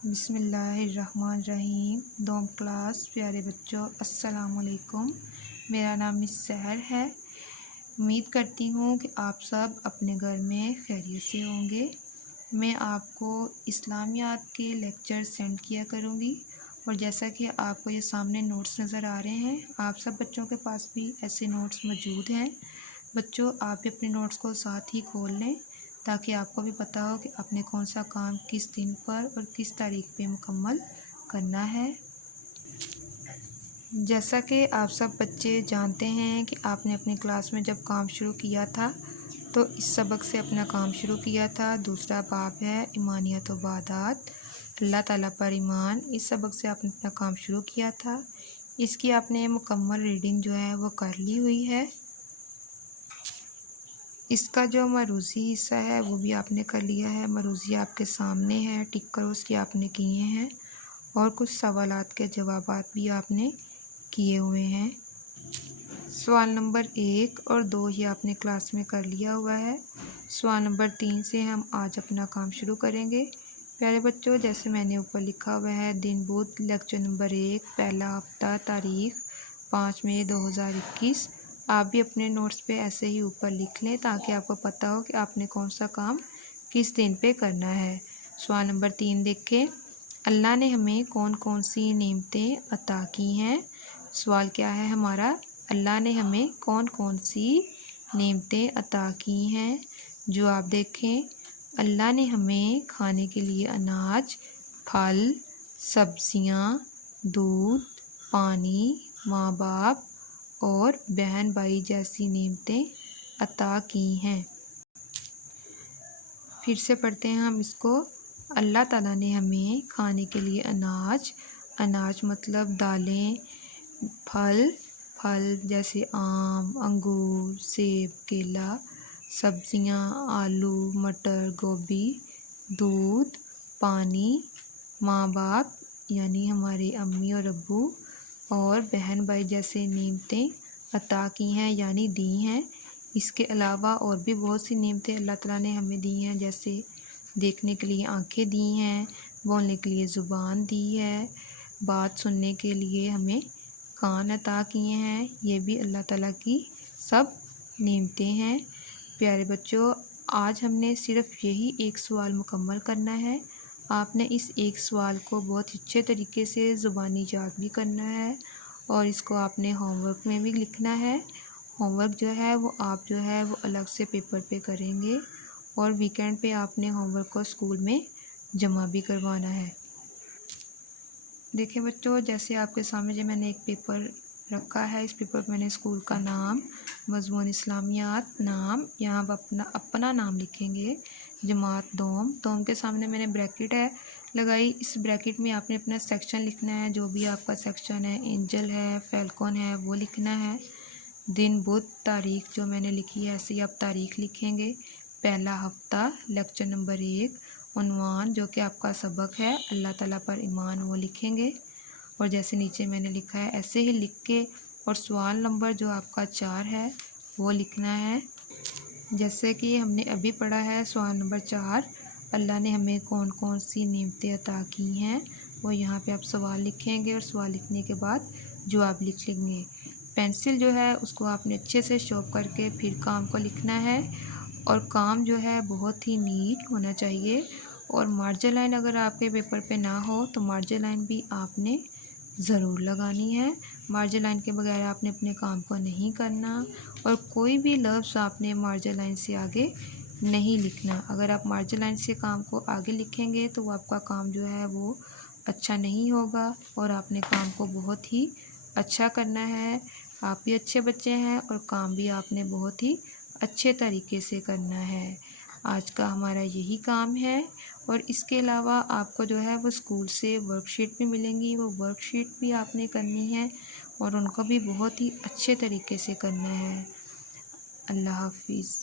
بسم اللہ الرحمن الرحیم۔ دوم کلاس پیارے بچوں، السلام علیکم۔ میرا نام مس سحر ہے۔ امید کرتی ہوں کہ آپ سب اپنے گھر میں خیریت سے ہوں گے۔ میں آپ کو اسلامیات کے لیکچر سینڈ کیا کروں گی، اور جیسا کہ آپ کو یہ سامنے نوٹس نظر آ رہے ہیں، آپ سب بچوں کے پاس بھی ایسے نوٹس موجود ہیں۔ بچوں، آپ بھی اپنے نوٹس کو ساتھ ہی کھول لیں تاکہ آپ کو بھی پتہ ہو کہ آپ نے کون سا کام کس دن پر اور کس تاریخ پہ مکمل کرنا ہے۔ جیسا کہ آپ سب بچے جانتے ہیں کہ آپ نے اپنی کلاس میں جب کام شروع کیا تھا تو اس سبق سے اپنا کام شروع کیا تھا۔ دوسرا باب ہے ایمانیت و عبادات، اللہ تعالیٰ پر ایمان۔ اس سبق سے آپ نے اپنا کام شروع کیا تھا۔ اس کی آپ نے مکمل ریڈنگ جو ہے وہ کر لی ہوئی ہے۔ اس کا جو مروزی حصہ ہے وہ بھی آپ نے کر لیا ہے۔ مروزی آپ کے سامنے ہے، ٹک کروس کی آپ نے کیے ہیں، اور کچھ سوالات کے جوابات بھی آپ نے کیے ہوئے ہیں۔ سوال نمبر 1 اور 2 ہی آپ نے کلاس میں کر لیا ہوا ہے۔ سوال نمبر 3 سے ہم آج اپنا کام شروع کریں گے۔ پیارے بچوں، جیسے میں نے اوپر لکھا ہوا ہے، دن بدھ، لیکچر نمبر 1، پہلا ہفتہ، تاریخ 5 مئی 2021۔ آپ بھی اپنے نوٹس پہ ایسے ہی اوپر لکھ لیں تاکہ آپ کو پتہ ہو کہ آپ نے کون سا کام کس دن پہ کرنا ہے۔ سوال نمبر 3 دیکھیں، اللہ نے ہمیں کون کون سی نعمتیں عطا کی ہیں؟ سوال کیا ہے ہمارا؟ اللہ نے ہمیں کون کون سی نعمتیں عطا کی ہیں؟ جواب دیکھیں، اللہ نے ہمیں کھانے کے لیے اناج، پھل، سبزیاں، دودھ، پانی، ماں باپ اور بہن بھائی جیسی نعمتیں عطا کی ہیں۔ پھر سے پڑھتے ہیں ہم اس کو۔ اللہ تعالیٰ نے ہمیں کھانے کے لیے اناج مطلب دالیں، پھل جیسے آم، انگور، سیب، کیلا، سبزیاں، آلو، مٹر، گوبھی، دودھ، پانی، ماں باپ یعنی ہمارے امی اور ابو، اور بہن بھائی جیسے نعمتیں عطا کی ہیں یعنی دی ہیں۔ اس کے علاوہ اور بھی بہت سی نعمتیں اللہ تعالیٰ نے ہمیں دی ہیں، جیسے دیکھنے کے لیے آنکھیں دی ہیں، بولنے کے لیے زبان دی ہے، بات سننے کے لیے ہمیں کان عطا کیے ہیں۔ یہ بھی اللہ تعالیٰ کی سب نعمتیں ہیں۔ پیارے بچوں، آج ہم نے صرف یہی ایک سوال مکمل کرنا ہے۔ آپ نے اس ایک سوال کو بہت اچھے طریقے سے زبانی یاد بھی کرنا ہے، اور اس کو آپ نے ہوم ورک میں بھی لکھنا ہے۔ ہوم ورک جو ہے وہ آپ جو ہے وہ الگ سے پیپر پہ کریں گے، اور ویکینڈ پہ آپ نے ہوم ورک کو اسکول میں جمع بھی کروانا ہے۔ دیکھیں بچوں، جیسے آپ کے سامنے جو میں نے ایک پیپر رکھا ہے، اس پیپر پہ میں نے اسکول کا نام، مضمون اسلامیات، نام، یہاں اپنا نام لکھیں گے، جماعت دوم کے سامنے میں نے بریکٹ لگائی۔ اس بریکٹ میں آپ نے اپنا سیکشن لکھنا ہے، جو بھی آپ کا سیکشن ہے، اینجل ہے، فیلکون ہے، وہ لکھنا ہے۔ دن بدھ، تاریخ جو میں نے لکھی ہے ایسے ہی آپ تاریخ لکھیں گے۔ پہلا ہفتہ، لیکچر نمبر 1، عنوان جو کہ آپ کا سبق ہے اللہ تعالیٰ پر ایمان، وہ لکھیں گے، اور جیسے نیچے میں نے لکھا ہے ایسے ہی لکھ کے، اور سوال نمبر جو آپ کا 4 ہے وہ لکھنا ہے۔ جیسے کہ ہم نے ابھی پڑھا ہے سوال نمبر 4، اللہ نے ہمیں کون کون سی نعمتیں عطا کی ہیں، وہ یہاں پہ آپ سوال لکھیں گے، اور سوال لکھنے کے بعد جواب لکھ لیں گے۔ پینسل جو ہے اس کو آپ نے اچھے سے شارپ کر کے پھر کام کو لکھنا ہے، اور کام جو ہے بہت ہی نیٹ ہونا چاہیے۔ اور مارجن لائن اگر آپ کے پیپر پہ نہ ہو تو مارجن لائن بھی آپ نے ضرور لگانی ہے۔ مارجن لائن کے بغیر آپ نے اپنے کام کو نہیں کرنا، اور کوئی بھی لفظ آپ نے مارجن لائن سے آگے نہیں لکھنا۔ اگر آپ مارجن لائن سے کام کو آگے لکھیں گے تو وہ آپ کا کام جو ہے وہ اچھا نہیں ہوگا، اور آپ نے کام کو بہت ہی اچھا کرنا ہے۔ آپ بھی اچھے بچے ہیں، اور کام بھی آپ نے بہت ہی اچھے طریقے سے کرنا ہے۔ آج کا ہمارا یہی کام ہے، اور اس کے علاوہ آپ کو جو ہے وہ اسکول سے ورک شیٹ بھی ملیں گی، وہ ورک شیٹ بھی آپ نے کرنی ہے، اور ان کو بھی بہت ہی اچھے طریقے سے کرنا ہے۔ اللہ حافظ۔